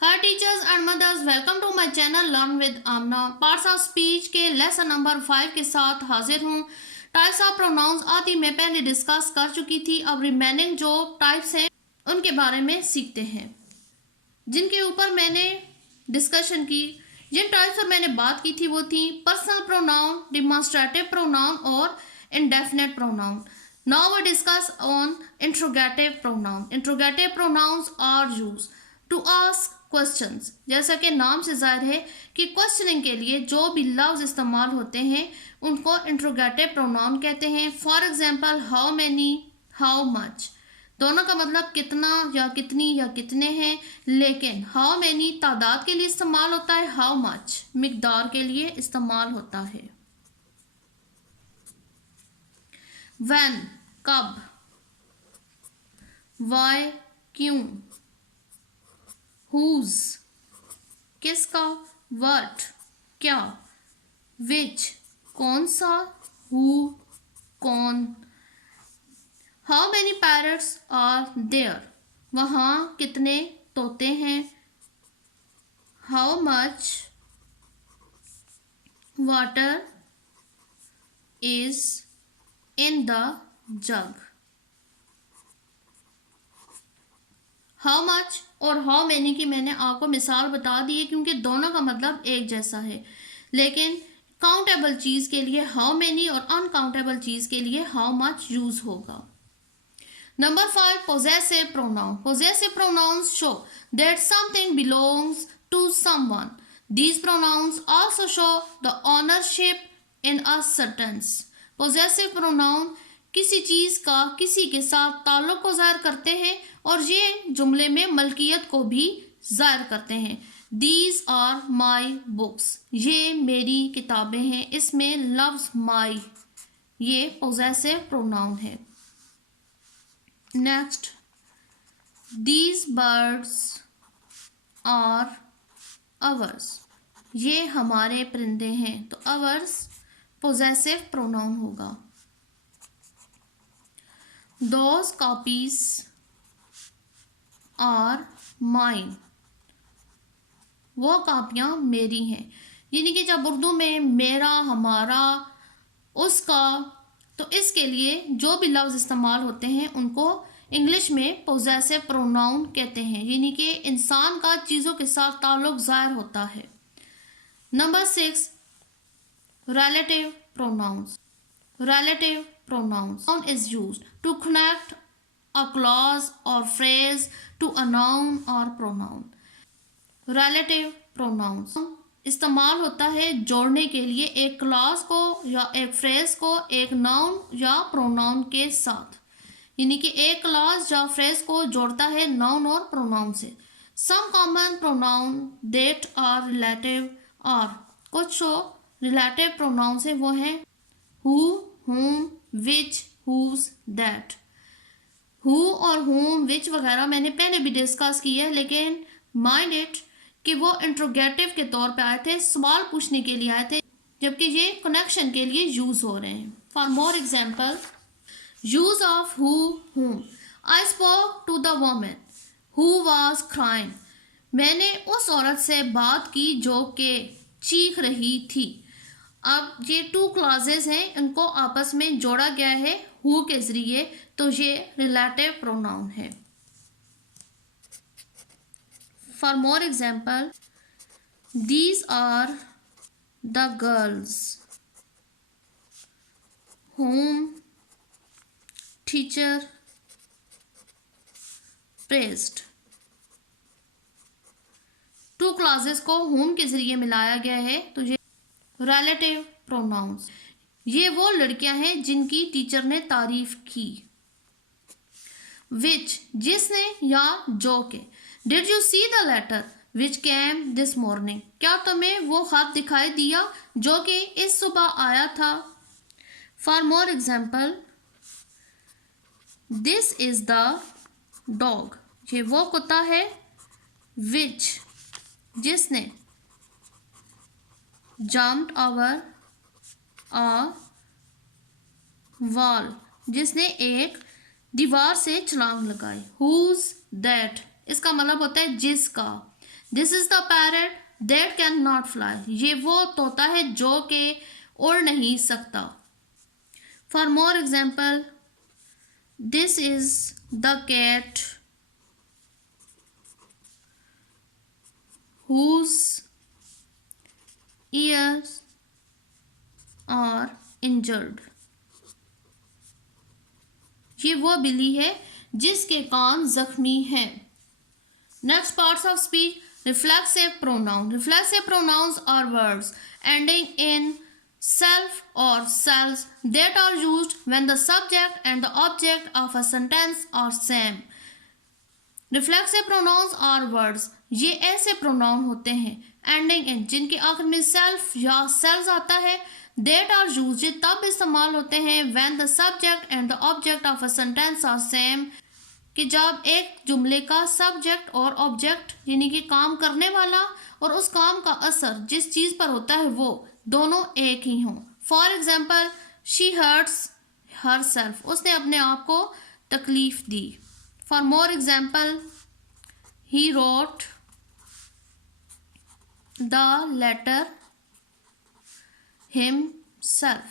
Hi teachers and mothers, welcome to my channel learn with Amna. Parts of speech के lesson number 5 के साथ हाजिर हूँ। टाइप्स ऑफ प्रोनाउंस आदि मैं पहले डिस्कस कर चुकी थी। अब रिमेनिंग जो टाइप्स हैं उनके बारे में सीखते हैं, जिनके ऊपर मैंने डिस्कशन की। जिन टाइप्स पर मैंने बात की थी वो थी पर्सनल प्रोनाउन, डिमॉन्स्ट्रेटिव प्रोनाउन और indefinite pronoun. Now we discuss on interrogative pronoun. Interrogative pronouns are used to ask questions. जैसा कि नाम से जाहिर है कि क्वेश्चनिंग के लिए जो भी लफ्ज इस्तेमाल होते हैं उनको इंट्रोगेटिव प्रोनाउन कहते हैं। For example how many, how much, दोनों का मतलब कितना या कितनी या कितने हैं, लेकिन हाउ मैनी तादाद के लिए इस्तेमाल होता है, हाउ मच मिकदार के लिए इस्तेमाल होता है। व्हेन कब, वाई क्यों, हुज किसका, व्हाट क्या, विच कौन सा, हु कौन, how many parrots are there वहाँ कितने तोते हैं, how much water is in the jug. How much और हाउ मैनी की मैंने आपको मिसाल बता दी है, क्योंकि दोनों का मतलब एक जैसा है, लेकिन काउंटेबल चीज़ के लिए हाउ मैनी और अनकाउंटेबल चीज़ के लिए हाउ मच यूज होगा। Number 5, possessive pronoun. Possessive pronouns show that something belongs to someone. These pronouns also show the ownership in a sentence. Possessive pronoun किसी चीज़ का किसी के साथ ताल्लुक़ को ज़ाहिर करते हैं और ये जुमले में मलकियत को भी ज़ाहिर करते हैं। These are my books. ये मेरी किताबें हैं। इसमें लफ्ज़ my ये possessive pronoun है। Next, these birds are ours, ये हमारे परिंदे हैं, तो अवर्स पोजेसिव प्रोनाउन होगा। दोज कॉपीज आर माइन, वो कापियाँ मेरी हैं। यानी कि जब उर्दू में मेरा, हमारा, उसका, तो इसके लिए जो भी लफ्ज़ इस्तेमाल होते हैं उनको इंग्लिश में पोजेसिव प्रोनाउन कहते हैं, यानी कि इंसान का चीज़ों के साथ ताल्लुक़ ज़ाहिर होता है। Number 6, relative pronouns. Relative pronouns is used to connect a clause और फ्रेज टू अ नाउन और प्रोनाउन। रिलेटिव प्रोनाउंस इस्तेमाल होता है जोड़ने के लिए एक क्लॉज को या एक फ्रेज को एक नाउन या प्रोनाउन के साथ, यानी कि एक क्लॉज या फ्रेज को जोड़ता है नाउन और प्रोनाउन से। Some common pronoun that are relative और कुछ रिलेटिव प्रोनाउन है वो हैं हु, हुम, विच, हुज, दैट। हु और हुम, विच वगैरह मैंने पहले भी डिस्कस की है, लेकिन माइंड इट कि वो इंट्रोगेटिव के तौर पे आए थे, सवाल पूछने के लिए आए थे, जबकि ये कनेक्शन के लिए यूज हो रहे हैं। For more example, use of who, whom. I spoke to the women who was crying, मैंने उस औरत से बात की जो कि चीख रही थी। अब ये टू क्लॉजेज हैं, इनको आपस में जोड़ा गया है हु के ज़रिए, तो ये रिलेटिव प्रोनाउन है। For more example, these are the girls whom teacher praised. Two classes को whom के जरिए मिलाया गया है, तो ये रिलेटिव प्रोनाउंस। ये वो लड़कियां हैं जिनकी टीचर ने तारीफ की। विच जिसने या जो के। Did you see the letter which came this morning, क्या तुम्हें वो खत दिखाई दिया जो कि इस सुबह आया था। For more example, this is the dog, ये वो कुत्ता है। विच जिसने जम्प्ड ओवर अ वॉल, जिसने एक दीवार से छलांग लगाए। हुज दैट, इसका मतलब होता है जिसका। This is the parrot that can not fly, ये वो तोता है जो कि उड़ नहीं सकता। For more example, this is the cat whose ears are injured, ये वो बिल्ली है जिसके कान जख्मी हैं। Next parts of speech, reflexive pronoun. Reflexive pronouns are words ending in self or selves that are used when the subject and the object of a sentence are same. Reflexive pronouns are words, ये ऐसे pronoun होते हैं ending in, जिनके आखिर में self या selves आता है, that are used, ये तब इस्तेमाल होते हैं when the subject and the object of a sentence are same, कि जब एक जुमले का सब्जेक्ट और ऑब्जेक्ट यानी कि काम करने वाला और उस काम का असर जिस चीज़ पर होता है वो दोनों एक ही हों। For example, she hurts herself, उसने अपने आप को तकलीफ दी। For more example, he wrote the letter himself,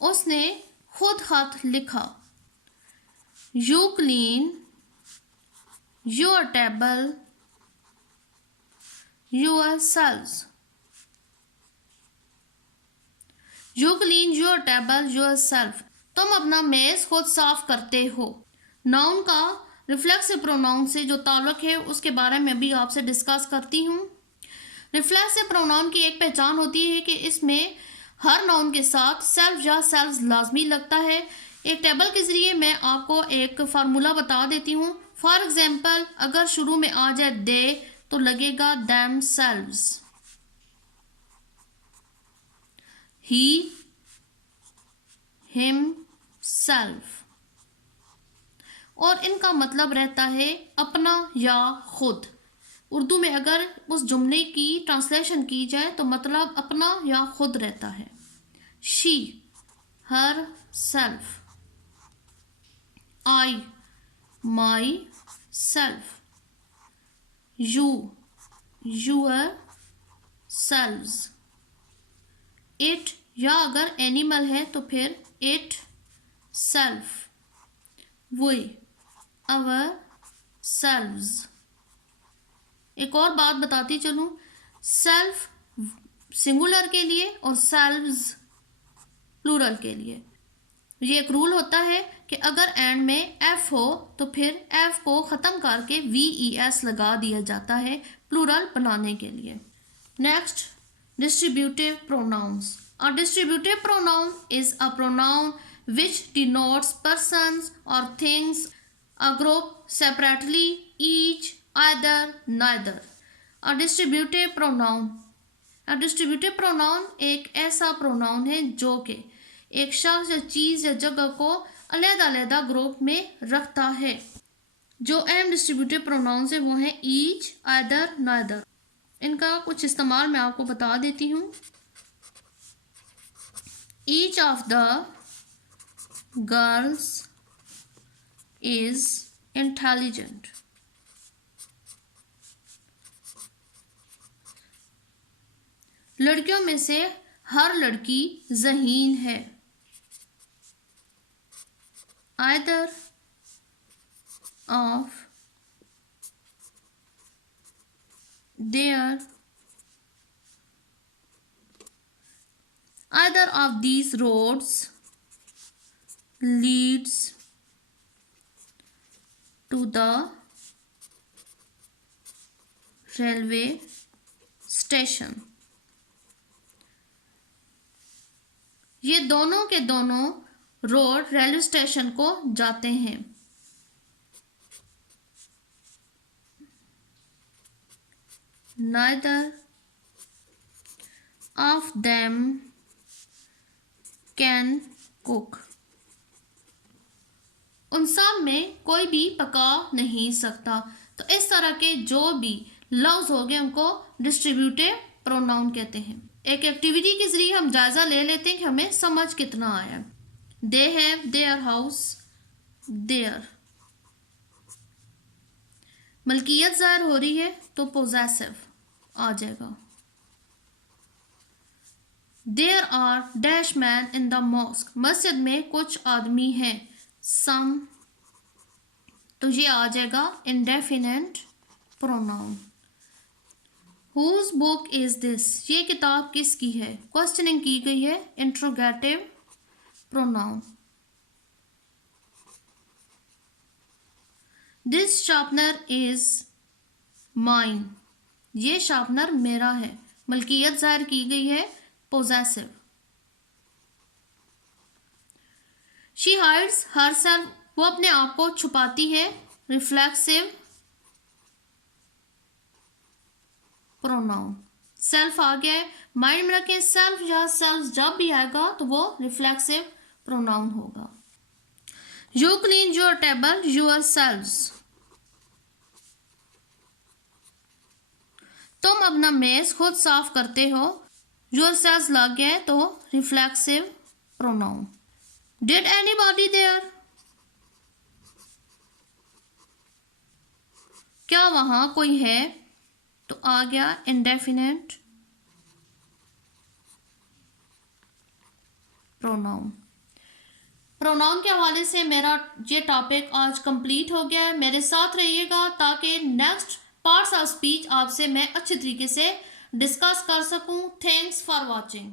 उसने खुद खत लिखा। You clean your table yourselves. You clean your table yourself. तुम अपना मेज खुद साफ करते हो। नाउन का रिफ्लेक्सिव प्रोनाउन से जो ताल्लुक है उसके बारे में भी आपसे डिस्कस करती हूँ। रिफ्लेक्सिव प्रोनाउन की एक पहचान होती है कि इसमें हर नाउन के साथ सेल्फ या सेल्व्स लाजमी लगता है। एक टेबल के ज़रिए मैं आपको एक फार्मूला बता देती हूँ। फॉर एग्जाम्पल, अगर शुरू में आ जाए दे तो लगेगा दैम सेल्व्स, ही हिम सेल्फ, और इनका मतलब रहता है अपना या खुद। उर्दू में अगर उस जुमले की ट्रांसलेशन की जाए तो मतलब अपना या खुद रहता है। She her self, I myself, you yourselves, it या अगर एनिमल है तो फिर it self, we ourselves। एक और बात बताती चलूँ, सेल्फ सिंगुलर के लिए और सेल्व्स प्लूरल के लिए ये एक रूल होता है कि अगर एंड में एफ हो तो फिर एफ को ख़त्म करके VES लगा दिया जाता है प्लूरल बनाने के लिए। Next, distributive pronouns. A distributive pronoun is a pronoun which denotes persons और things, a group separately, each, either, neither. A distributive pronoun, a distributive pronoun एक ऐसा प्रोनाउन है जो कि एक शख्स या चीज़ या जगह को अलग-अलग ग्रुप में रखता है। जो अहम डिस्ट्रीब्यूटिव प्रोनाउंस है वो हैं ईच, आइदर, नाइदर। इनका कुछ इस्तेमाल मैं आपको बता देती हूँ। Each of the girls is intelligent, लड़कियों में से हर लड़की ज़हीन है। Either of these roads leads to the railway station। ये दोनों के दोनों रोड रेलवे स्टेशन को जाते हैं। Neither of them can cook, उन सब में कोई भी पका नहीं सकता। तो इस तरह के जो भी लफ्ज़ हो गए उनको डिस्ट्रीब्यूटिव प्रोनाउन कहते हैं। एक एक्टिविटी के जरिए हम जायज़ा ले लेते हैं कि हमें समझ कितना आया। They have their house, their. मलकियत ज़ाहिर हो रही है तो पोजेसिव आ जाएगा। There are dash man in the mosque, मस्जिद में कुछ आदमी हैं। सम, तो ये आ जाएगा indefinite pronoun. Whose book is this, ये किताब किसकी है, क्वेश्चनिंग की गई है, interrogative pronoun. This sharpener is mine, ये शार्पनर मेरा है, मलकियत जाहिर की गई है, पोजेसिव। शी हाइड्स हरसेल्फ, वो अपने आप को छुपाती है, रिफ्लेक्सिव प्रोनाउन। सेल्फ आ गया है, माइंड में रखें, सेल्फ या सेल्फ जब भी आएगा तो वो रिफ्लेक्सिव प्रोनाउन होगा। You clean your table your selves, तुम अपना मेज खुद साफ करते हो, योर सेल्व्स लग गया है तो reflexive pronoun. Did anybody there, क्या वहां कोई है, तो आ गया इंडेफिनेट प्रोनाउन। प्रोनाउन के हवाले से मेरा ये टॉपिक आज कंप्लीट हो गया है। मेरे साथ रहिएगा ताकि नेक्स्ट पार्ट्स ऑफ स्पीच आपसे मैं अच्छे तरीके से डिस्कस कर सकूं। Thanks for watching.